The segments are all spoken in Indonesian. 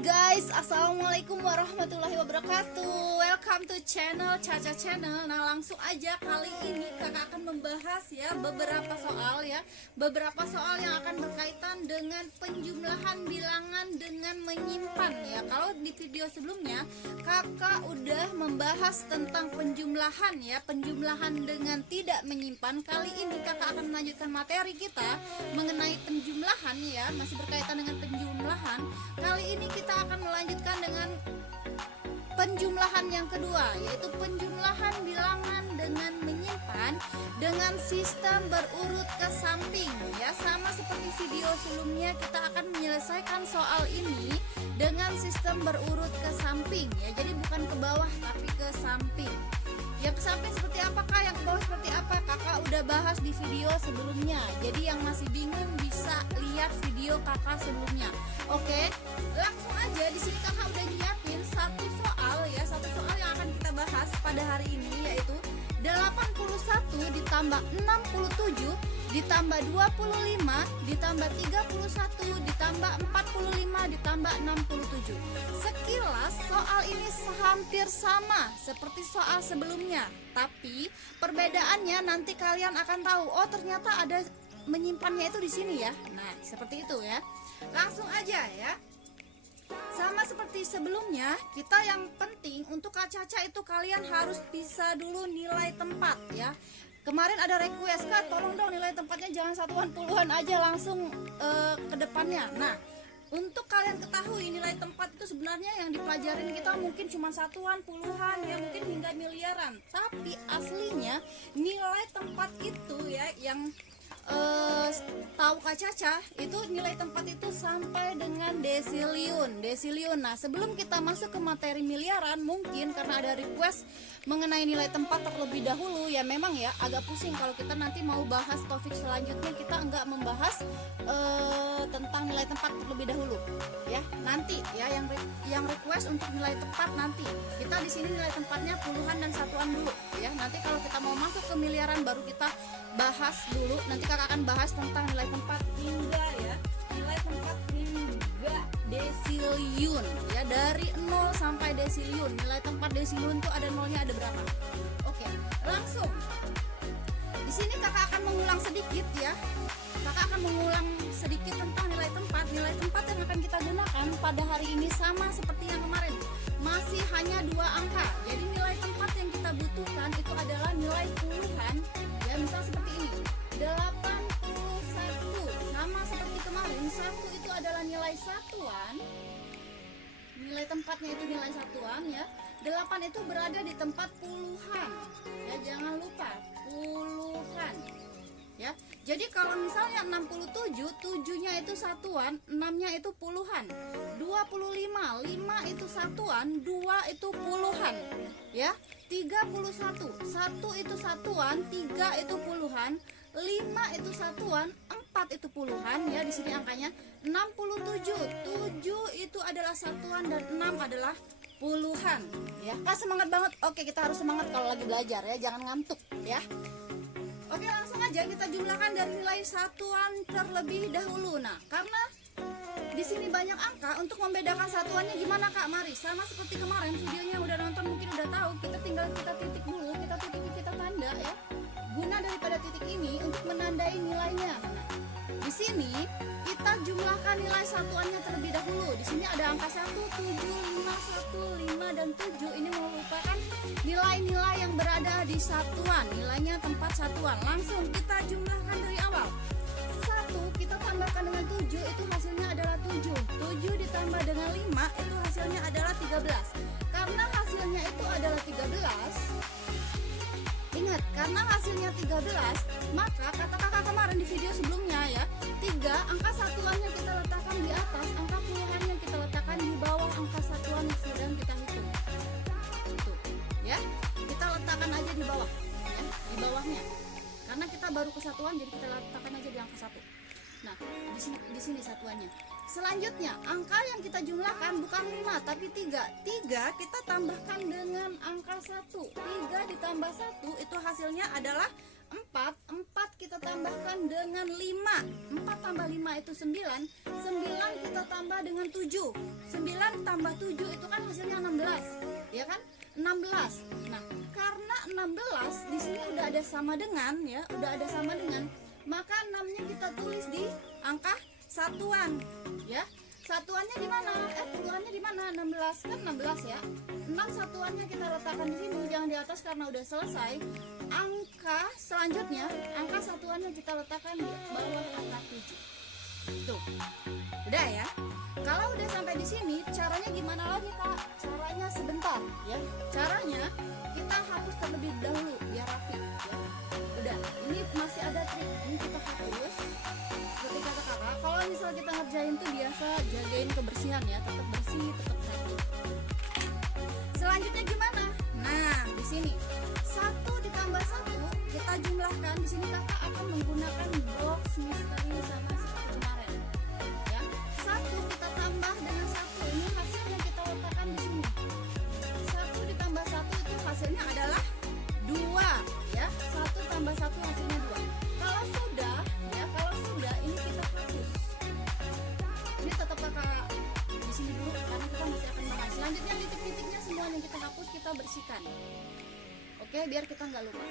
Guys, assalamualaikum warahmatullahi wabarakatuh. Welcome to channel Caca Channel. Nah, langsung aja kali ini kakak akan membahas beberapa soal yang akan berkaitan dengan penjumlahan bilangan dengan menyimpan ya. Kalau di video sebelumnya kakak udah membahas tentang penjumlahan dengan tidak menyimpan. Kali ini kakak akan melanjutkan materi kita mengenai penjumlahan ya, masih berkaitan dengan penjumlahan. Kali ini kita akan melanjutkan dengan penjumlahan yang kedua, yaitu penjumlahan bilangan dengan menyimpan dengan sistem berurut ke samping ya. Sama seperti video sebelumnya, kita akan menyelesaikan soal ini dengan sistem berurut ke samping ya. Jadi bukan ke bawah tapi ke samping. Yang ke samping seperti apakah, yang ke bawah seperti apa, kakak udah bahas di video sebelumnya. Jadi yang masih bingung bisa lihat video kakak sebelumnya. Oke, langsung aja. Di sini kakak udah nyiapin satu soal yang akan kita bahas pada hari ini, yaitu 81 ditambah 67 ditambah 25 ditambah 31 ditambah 45 ditambah 67. Sekilas soal ini hampir sama seperti soal sebelumnya, tapi perbedaannya nanti kalian akan tahu. Oh, ternyata ada menyimpannya itu di sini ya. Nah, seperti itu ya. Langsung aja ya. Sama seperti sebelumnya, kita yang penting untuk Kak Caca itu kalian harus bisa dulu nilai tempat ya. Kemarin ada request, Kak tolong dong nilai tempatnya jangan satuan puluhan aja, langsung ke depannya. Nah, untuk kalian ketahui nilai tempat itu sebenarnya yang dipelajarin kita mungkin cuma satuan, puluhan ya, mungkin hingga miliaran. Tapi aslinya nilai tempat itu ya, yang tahu Kak Caca itu nilai tempat itu sampai dengan desiliun. Nah, sebelum kita masuk ke materi miliaran, mungkin karena ada request mengenai nilai tempat terlebih dahulu ya, memang ya agak pusing kalau kita nanti mau bahas topik selanjutnya, kita enggak membahas tentang nilai tempat terlebih dahulu ya. Nanti ya yang request untuk nilai tempat, nanti kita di sini nilai tempatnya puluhan dan satuan dulu ya. Nanti kalau kita mau masuk ke miliaran baru kita bahas dulu. Nanti kakak akan bahas tentang nilai tempat hingga ya, nilai tempat hingga desiliun ya, dari 0 sampai desiliun. Nilai tempat desiliun tuh ada nolnya ada berapa. Oke, langsung di sini kakak akan mengulang sedikit ya. Kakak akan mengulang sedikit tentang nilai tempat. Nilai tempat yang akan kita gunakan pada hari ini sama seperti yang kemarin, masih hanya 2 angka. Jadi nilai tempat yang kita butuhkan itu adalah nilai puluhan ya. Misal seperti ini, 81. Sama seperti kemarin, 1 itu adalah nilai satuan. Nilai tempatnya itu nilai satuan ya. 8 itu berada di tempat puluhan ya, jangan lupa puluhan ya. Jadi kalau misalnya 67, 7-nya itu satuan, 6-nya itu puluhan. 25, 5 itu satuan, 2 itu puluhan ya. 31, 1 itu satuan, 3 itu puluhan, 5 itu satuan, 4 itu puluhan ya. Di sini angkanya 67, 7 itu adalah satuan dan 6 adalah puluhan ya. Kak semangat banget. Oke, kita harus semangat kalau lagi belajar ya, jangan ngantuk ya. Oke, langsung aja kita jumlahkan dari nilai satuan terlebih dahulu. Nah, karena di sini banyak angka, untuk membedakan satuannya gimana Kak? Mari, sama seperti kemarin videonya udah nonton mungkin udah tahu, kita tinggal kita titik dulu, kita tanda ya. Guna daripada titik ini untuk menandai nilainya. Nah, di sini kita jumlahkan nilai satuannya terlebih dahulu. Di sini ada angka 1, 7, 5, 1, 5 dan 7. Ini merupakan nilai-nilai yang berada di satuan, nilainya tempat satuan. Langsung kita jumlahkan dari awal. 1 kita tambahkan dengan 7, itu hasilnya adalah 7. 7 ditambah dengan 5 itu hasilnya adalah 13. Karena hasilnya itu adalah 13, ingat, karena hasilnya 13, maka kata kakak kemarin di video sebelumnya ya, 3 angka satuannya kita letakkan di atas, angka puluhannya kita letakkan di bawah angka satuan yang sedang kita hitung. Tuh, ya, kita letakkan aja di bawah ya, di bawahnya. Karena kita baru kesatuan, jadi kita letakkan aja di angka 1. Nah, di sini satuannya. Selanjutnya, angka yang kita jumlahkan bukan 5 tapi 3. 3 kita tambahkan dengan angka 1. 3 ditambah 1 itu hasilnya adalah 4 kita tambahkan dengan 5. 4 tambah 5 itu 9. 9 kita tambah dengan 7. 9 tambah 7 itu kan hasilnya 16. Ya kan? 16. Nah, karena 16 di sini udah ada sama dengan ya, udah ada sama dengan, maka 6-nya kita tulis di angka satuan ya. Satuannya di mana? Puluhannya di mana? 16 kan 16 ya. 6 satuannya kita letakkan di sini, jangan di atas karena udah selesai. Angka selanjutnya, angka satuannya kita letakkan di bawah angka 7. Tuh. Udah ya. Kalau udah sampai di sini, caranya gimana lagi, Kak? Caranya sebentar ya. Caranya kita hapus terlebih dahulu biar rapi ya. Udah, ini masih ada trik. Ini kita hapus. Seperti kata kakak, kalau misal kita ngerjain tuh biasa jagain kebersihan ya, tetap bersih, tetap rapi. Selanjutnya gimana? Nah, di sini 1 ditambah 1 kita jumlahkan. Di sini kakak akan menggunakan box misteri sama seperti kemarin. Ya, 1 kita tambah dengan 1. Ini hasilnya kita letakkan di sini. 1 ditambah 1 itu hasilnya adalah 2 ya. 1 tambah 1 hasilnya 2. Kalau sudah ya, kalau sudah ini kita hapus. Ini tetap kakak di sini dulu karena kita masih akan bahas. Selanjutnya titik-titiknya semua yang kita hapus kita bersihkan. Oke, biar kita nggak lupa.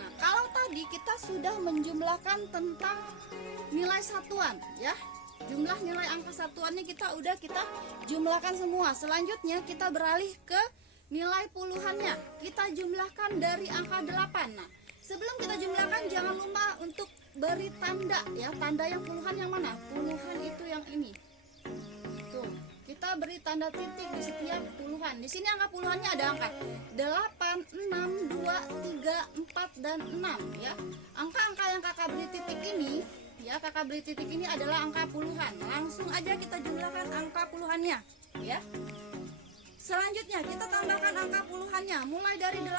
Nah, kalau tadi kita sudah menjumlahkan tentang nilai satuan ya. Jumlah nilai angka satuannya kita jumlahkan semua. Selanjutnya kita beralih ke nilai puluhannya. Kita jumlahkan dari angka 8. Nah, sebelum kita jumlahkan jangan lupa untuk beri tanda ya. Tanda yang puluhan yang mana? Puluhan itu yang ini. Tuh, kita beri tanda titik di setiap puluhan. Di sini angka puluhannya ada angka 8, 6, 2, 3, 4 dan 6 ya. Angka-angka yang kakak beri titik ini ya, kakak beri titik ini adalah angka puluhan. Langsung aja kita jumlahkan angka puluhannya ya. Selanjutnya kita tambahkan angka puluhannya mulai dari 8.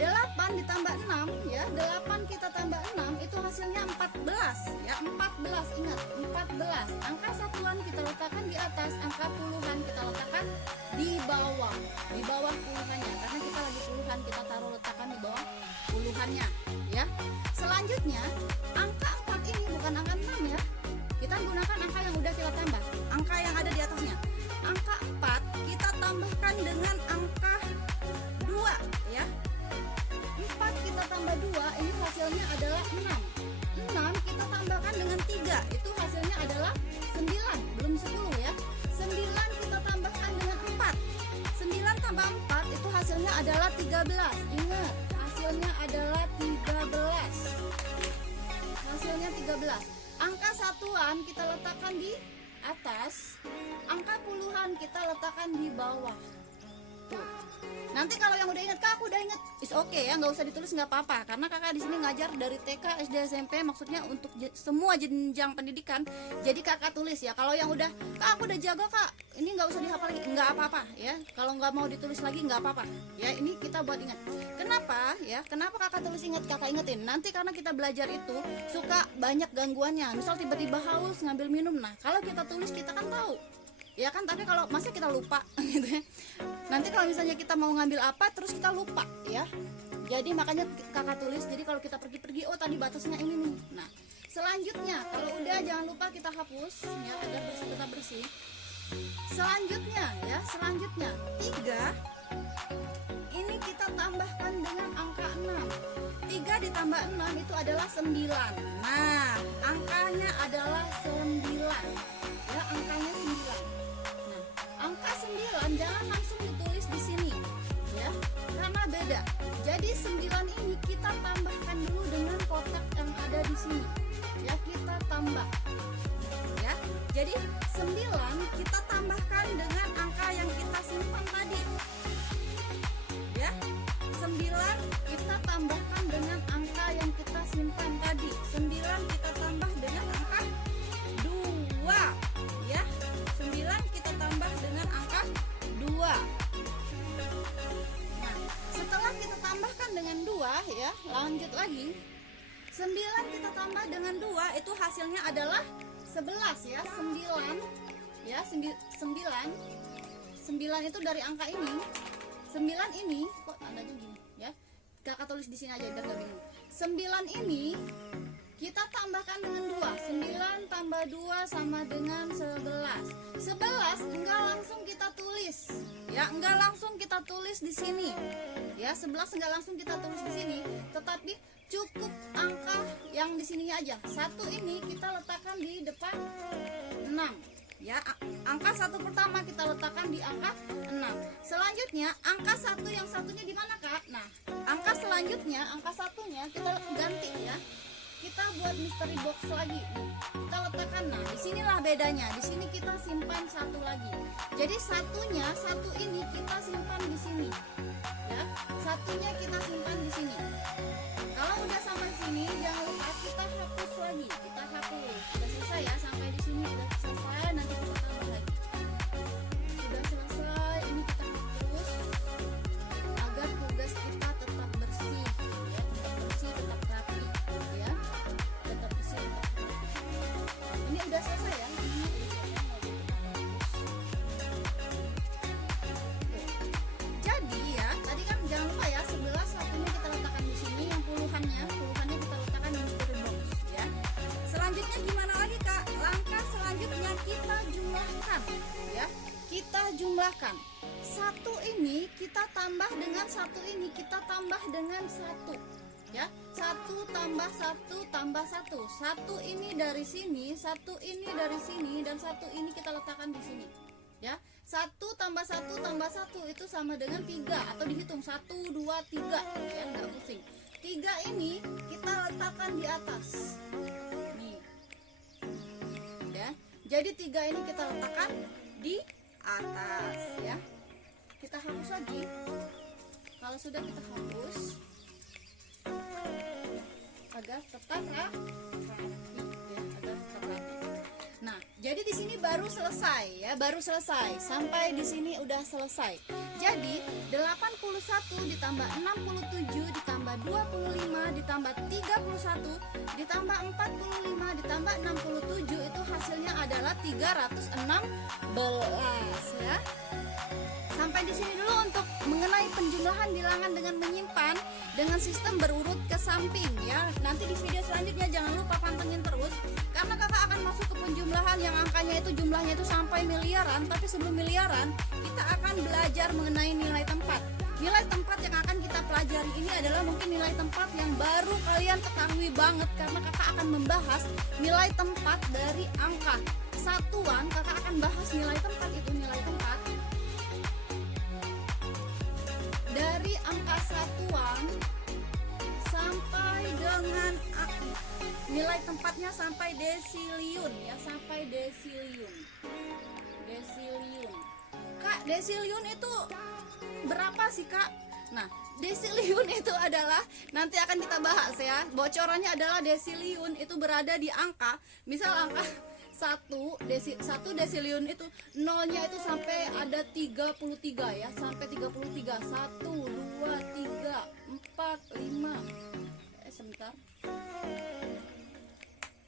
8 ditambah 6 ya, 8 kita tambah 6 itu hasilnya 14 ya. 14, ingat 14. Angka satuan kita letakkan di atas, angka puluhan kita letakkan di bawah puluhannya, karena kita lagi puluhan, kita taruh letakkan di bawah puluhannya ya. Selanjutnya angka 4 ini bukan angka 6 ya, kita gunakan angka yang udah kita tambah, angka yang ada di atasnya. Angka 4 kita tambahkan dengan angka 2 ya. 4 kita tambah 2 ini hasilnya adalah 6. 6 kita tambahkan dengan 3 itu hasilnya adalah 9, belum 10 ya. 9 kita tambahkan dengan 4. 9 tambah 4 itu hasilnya adalah 13. Ingat, hasilnya adalah 13. Hasilnya 13. Angka satuan kita letakkan di atas, angka puluhan kita letakkan di bawah. Tuh. Nanti kalau yang udah inget, Kak aku udah inget, is oke ya, nggak usah ditulis, nggak apa-apa, karena kakak di sini ngajar dari TK, SD, SMP, maksudnya untuk semua jenjang pendidikan. Jadi kakak tulis ya. Kalau yang udah, Kak aku udah jago Kak, ini nggak usah dihafal lagi, nggak apa-apa ya. Kalau nggak mau ditulis lagi nggak apa-apa ya. Ini kita buat ingat. Kenapa ya? Kenapa kakak tulis ingat? Kakak ingetin. Nanti karena kita belajar itu suka banyak gangguannya. Misal tiba-tiba haus ngambil minum. Nah kalau kita tulis kita kan tahu. Ya kan, tapi kalau masa kita lupa gitu ya. Nanti kalau misalnya kita mau ngambil apa terus kita lupa ya. Jadi makanya kakak tulis. Jadi kalau kita pergi-pergi, oh tadi batasnya ini nih. Nah selanjutnya kalau udah jangan lupa kita hapus ya agar bersih, tetap bersih. Selanjutnya ya, selanjutnya 3 ini kita tambahkan dengan angka 6. 3 ditambah 6 itu adalah 9. Nah angkanya adalah 9 ya, angkanya 9. Angka 9 jangan langsung ditulis di sini ya, karena beda. Jadi 9 ini kita tambahkan dulu dengan kotak yang ada di sini ya, kita tambah ya. Jadi 9 kita tambahkan dengan angka yang kita simpan tadi ya. 9 kita tambahkan dengan angka yang kita simpan tadi. 9 kita tambah dengan angka 2 ya. 9 kita tambah dengan angka 2. Nah, setelah kita tambahkan dengan 2 ya, lanjut lagi. 9 kita tambah dengan 2 itu hasilnya adalah 11 ya. 9 ya, 9 itu dari angka ini. 9 ini kok tandanya gini ya. kakak tulis di sini aja biar gak bingung. 9 ini kita tambahkan dengan 2. 9 tambah 2 sama dengan 11. 11 enggak langsung kita tulis. Ya, enggak langsung kita tulis di sini. Ya, 11 enggak langsung kita tulis di sini, tetapi cukup angka yang di sini aja. 1 ini kita letakkan di depan 6. Ya, angka 1 pertama kita letakkan di angka 6. Selanjutnya angka 1 yang satunya di mana, Kak? Nah, angka selanjutnya, angka satunya kita ganti ya. Kita buat mystery box lagi. Kita letakkan. Nah, disinilah bedanya. Di sini kita simpan 1 lagi. Jadi satunya, 1 ini kita simpan di sini. Ya, satunya kita simpan di sini. Kalau udah sampai sini, jangan lupa kita hapus lagi. Kita hapus. Sudah selesai ya, sampai di sini udah selesai. Nanti kita tambah lagi. Sudah selesai, ini kita hapus agar tugas kita tetap bersih. Ya, tetap bersih, tetap rapi. Ya, tetap bersih, tetap rapi. Ini udah selesai ya. Ini udah selesai. Jadi ya, tadi kan jangan lupa ya, 11 satunya kita letakkan di sini, yang puluhannya kita letakkan di mystery box ya. Selanjutnya gimana lagi, Kak? Langkah selanjutnya kita jumlahkan ya. Kita jumlahkan. 1 ini kita tambah dengan 1 ini kita tambah dengan 1 ya. 1 tambah 1 tambah 1. 1 ini dari sini, 1 ini dari sini, dan 1 ini kita letakkan di sini ya. 1 tambah 1 tambah 1 itu sama dengan 3, atau dihitung 1, 2, 3 ya, nggak pusing. 3 ini kita letakkan di atas nih ya. Jadi 3 ini kita letakkan di atas ya. Kita hapus lagi. Kalau sudah kita hapus agar tetap rapi ya, agar tetap rapi. Nah, jadi di sini baru selesai ya, baru selesai. Sampai di sini udah selesai. Jadi 81 ditambah 67 ditambah 25 ditambah 31 ditambah 45 ditambah 67 itu hasilnya adalah 316 ya. Sampai di sini dulu untuk mengenai penjumlahan bilangan dengan menyimpan dengan sistem berurut ke samping ya. Nanti di video selanjutnya jangan lupa pantengin terus, karena kakak akan masuk ke penjumlahan yang angkanya itu jumlahnya itu sampai miliaran. Tapi sebelum miliaran kita akan belajar mengenai nilai tempat. Nilai tempat yang akan kita pelajari ini adalah mungkin nilai tempat yang baru kalian ketahui banget, karena kakak akan membahas nilai tempat dari angka satuan. Kakak akan bahas nilai tempat itu, nilai tempat dari angka satuan sampai dengan nilai tempatnya sampai desiliun ya, sampai desiliun. Desiliun. Kak, desiliun itu berapa sih, Kak? Nah, desiliun itu adalah nanti akan kita bahas ya. Bocorannya adalah desiliun itu berada di angka, misal angka 1 desiliun itu nolnya itu sampai ada 33 ya, sampai 33. 1 2 3 4 5 sebentar.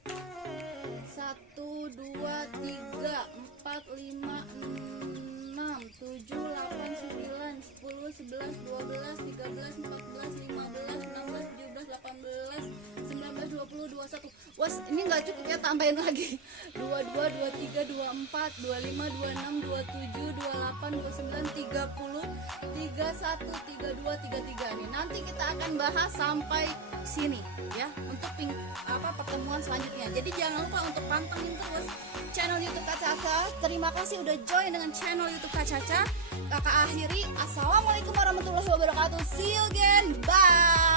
1 2 3 4 5 6 7 8 9 10 11 12 13 14 15 16 17 18 19 20 21 Was, ini nggak cukup ya, tambahin lagi 22 23 24 25 26 27 28 29 30 31 32 33 nih. Nanti kita akan bahas sampai sini ya untuk pertemuan selanjutnya. Jadi jangan lupa untuk pantengin terus channel YouTube Kak Caca. Terima kasih udah join dengan channel YouTube Kak Caca. Kakak akhiri, assalamualaikum warahmatullahi wabarakatuh. See you again, bye.